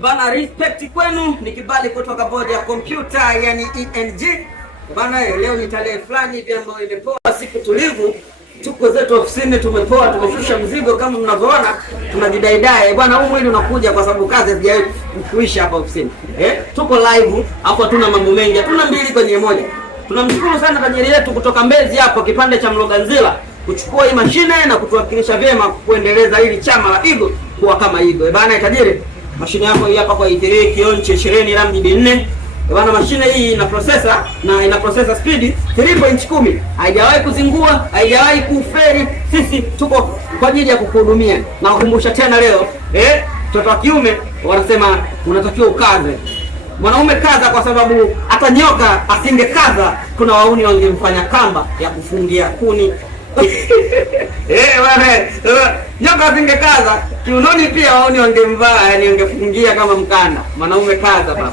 Bana, respect kwenu, ni kibali kutoka bodi ya kompyuta yani ENG. Bana, leo ni tarehe fulani hivi ambayo imepoa, siku tulivu. Tuko zetu ofisini, tumepoa, tumeshusha mzigo kama mnavyoona, tunajidaidai. Bwana, huu mwili unakuja kwa sababu kazi hazijawahi kuisha hapa ofisini. Tuko live, hapo hatuna mambo mengi, hatuna mbili kwenye moja. Tunamshukuru sana tajiri yetu kutoka Mbezi hapo kipande cha Mloganzila kuchukua hii mashine na kutuwakilisha vyema kuendeleza hili chama la Eagle kuwa kama Eagle. Bana tajiri, mashine yako hii hapa kwa i3 Kionche 20 RAM GB4. Bana, mashine hii ina processor na ina processor speed 3.10. Haijawahi kuzingua, haijawahi kufeli. Sisi tuko kwa ajili ya kukuhudumia. Na kukumbusha tena leo, mtoto wa kiume wanasema unatakiwa ukaze. Mwanaume kaza, kwa sababu hata nyoka asingekaza kuna wauni wangemfanya kamba ya kufungia kuni. Nyoka asingekaza kiunoni pia wauni wangemvaa, yani wangefungia kama mkanda. Mwanaume kaza baba.